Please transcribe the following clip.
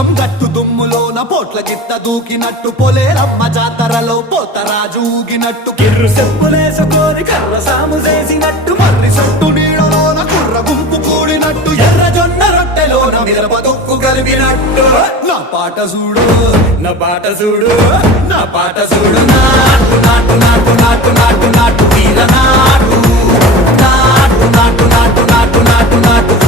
పుల్లం గట్టు దుమ్ములోన పోట్ల గిత్త దూకినట్టు పొలేరమ్మ జాతరలో పోతరాజు ఊగినట్టు కిర్రు చెప్పులేసుకొని కర్ర సాము చేసినట్టు మర్రి సొట్టు నీడలోన కుర్ర గుంపు కూడినట్టు ఎర్ర జొన్న రొట్టెలోన మిరప దొక్కు కలిపినట్టు నా పాట చూడు నా పాట చూడు నా పాట చూడు నాటు నాటు నాటు నాటు నాటు నాటు వీర నాటు నాటు నాటు నాటు నాటు నాటు నాటు